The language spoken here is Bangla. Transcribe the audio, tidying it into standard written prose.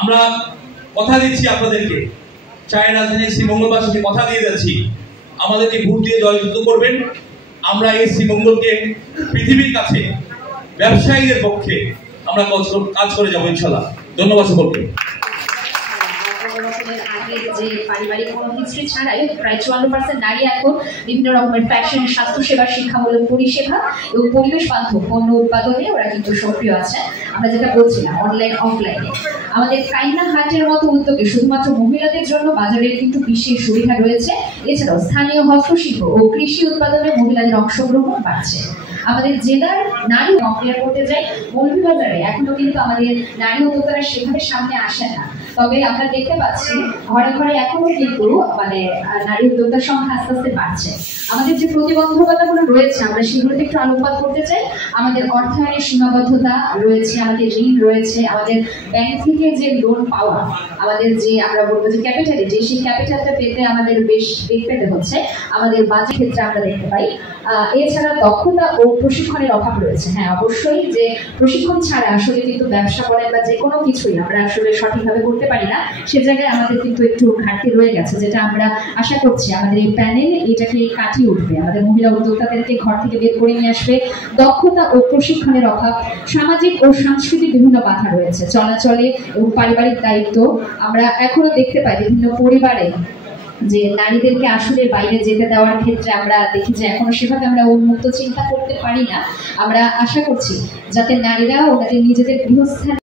আমরা কথা দিচ্ছি আপনাদেরকে, চায়ের রাজধানী শ্রীমঙ্গলবাসীকে কথা দিয়ে যাচ্ছি, আমাদেরকে ভোট দিয়ে জয়যুক্ত করবেন। আমরা এই শ্রীমঙ্গলকে পৃথিবীর কাছে ব্যবসায়ীদের পক্ষে আমরা কাজ করে যাবো ইনশাল্লাহ। ধন্যবাদ সকলকে। যে পারিবারিক কোনো হিস্ট্রি ছাড়াই প্রায় 54% নারী এখন বিভিন্ন রকমের ফ্যাশন, স্বাস্থ্যসেবা, শিক্ষামূলক পরিষেবা এবং পরিবেশ বান্ধব পণ্য উৎপাদনে ওরা কিন্তু সক্রিয় আছে। আমরা যেটা বলছিলাম অনলাইন অফলাইনে আমাদের কাইনা হাটের মতো উদ্যোগে শুধুমাত্র মহিলাদের জন্য বাজারের কিন্তু বিশেষ সুবিধা রয়েছে। এছাড়াও স্থানীয় হস্তশিল্প ও কৃষি উৎপাদনে মহিলাদের অংশগ্রহণ বাড়ছে। আমাদের জেলার নারী কম্পেয়ার করতে যাই মৌলভীবাজারে এখনো কিন্তু আমাদের নারী উদ্যোক্তারা সেভাবে সামনে আসে না। তবে আমরা দেখতে পাচ্ছি ঘরে ঘরে এখনো কিন্তু নারী উদ্যোক্তার সংখ্যা আস্তে আস্তে বাড়ছে। আমাদের যে প্রতিবন্ধকতাগুলো রয়েছে আমরা সেগুলোতে একটু আলোকপাত করতে চাই। আমাদের অর্থায়নের সীমাবদ্ধতা রয়েছে, আমাদের ঋণ রয়েছে, আমাদের ব্যাংক থেকে যে লোন পাওয়া, আমাদের যে আমরা বলবো যে ক্যাপিটালিটি, সেই ক্যাপিটালটা পেতে আমাদের বেশ বেগ পেতে হচ্ছে। আমাদের বাজেট ক্ষেত্রে আমরা দেখতে পাই। এছাড়া দক্ষতা ও প্রশিক্ষণের অভাব রয়েছে। হ্যাঁ, অবশ্যই যে প্রশিক্ষণ ছাড়া আসলে কিন্তু ব্যবসা বলেন বা যে কোনো কিছুই আমরা আসলে সঠিকভাবে করতে পারি না। সে জায়গায় আমাদের কিন্তু একটু ঘাটতি রয়ে গেছে, যেটা আমরা আশা করছি আমাদের এই প্যানেল এটাকে কাটিয়ে উঠবে। আমাদের মহিলা উদ্যোক্তাদেরকে ঘর থেকে বের করে নিয়ে আসবে। দক্ষতা ও প্রশিক্ষণের অভাব, সামাজিক ও সাংস্কৃতিক বিভিন্ন বাধা রয়েছে, চলাচলে এবং পারিবারিক দায়িত্ব। আমরা এখনো দেখতে পাই বিভিন্ন পরিবারে যে নারীদেরকে আসলে বাইরে যেতে দেওয়ার ক্ষেত্রে আমরা দেখি যে এখনো সেভাবে আমরা উন্মুক্ত চিন্তা করতে পারি না। আমরা আশা করছি যাতে নারীরা ওনাদের নিজেদের গৃহস্থান